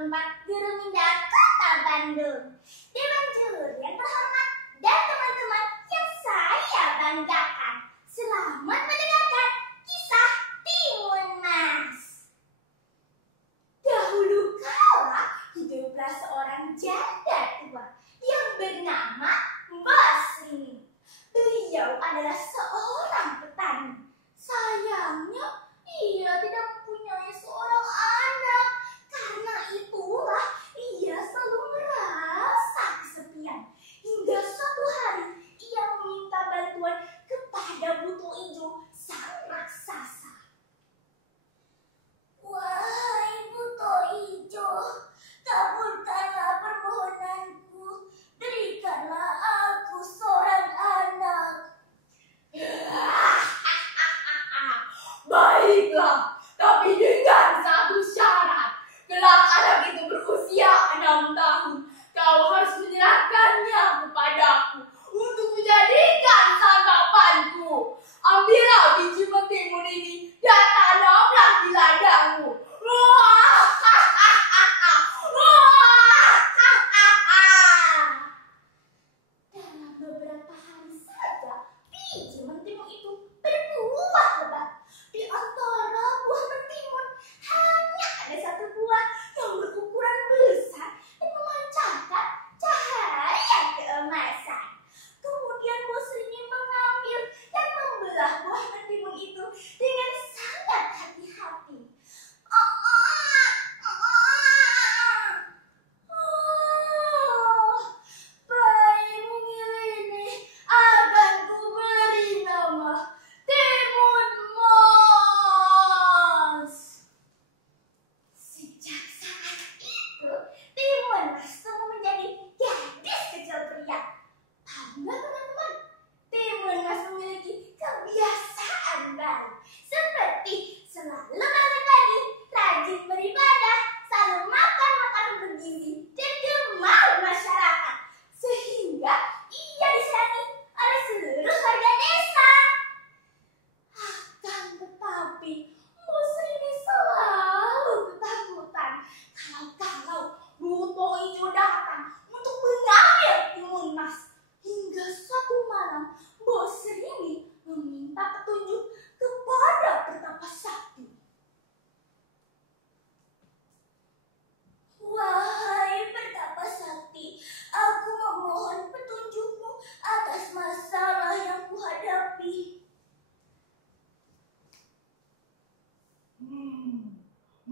Perempat Guru Minda Kota Bandung. Dewan juri yang terhormat dan teman-teman yang saya banggakan, selamat mendengarkan kisah Timun Mas. Dahulu kala hiduplah seorang janda tua yang bernama Basri. Beliau adalah seorang petani. Sayangnya ia tidak mempunyai seorang anak. Karena itulah ia selalu merasa kesepian. Hingga suatu hari ia meminta bantuan kepada Buto Ijo sang raksasa. Wahai Buto Ijo, kabulkanlah permohonanku. Berikanlah aku seorang anak. Baiklah, tapi dengan satu syarat. Kelak anak itu berusia 6 tahun. Kau harus menyerahkannya kepadaku untuk menjadikan santapanku. Ambillah biji mentimun ini dan tanamlah di ladangmu. Dalam beberapa hari saja, biji mentimun itu berbuah lebat. Di antara buah mentimun hanya ada satu buah yang berukuran besar dan memancarkan cahaya keemasan. Kemudian bos ini mengambil dan membelah buah mentimun itu dengan sangat hati-hati. Bayi mungil ini akan kuberi nama Timun Mas. Sejak saat itu, Timun Mas tumbuh menjadi gadis kecil ceria. Tahu nggak teman-teman? Timun Mas memiliki kebiasaan baik, seperti selalu bangun pagi, rajin beribadah, selalu makan makanan bergizi, dan gemar masyarakat, sehingga ia disayangi oleh seluruh warga desa. Akan tetapi, Bos ini selalu ketakutan kalau Buto Ijo datang untuk mengambil Timun Mas. Hingga suatu malam, Bos ini meminta petunjuk kepada Pertapa Sakti. Wahai Pertapa Sakti, aku memohon petunjukmu atas masalah yang kuhadapi.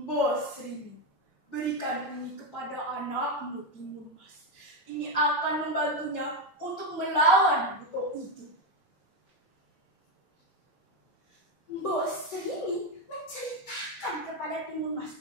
Bos Rini, berikan ini kepada anakmu Timun Mas. Ini akan membantunya untuk melawan Buto Ijo. Bos ini menceritakan kepada Timun Mas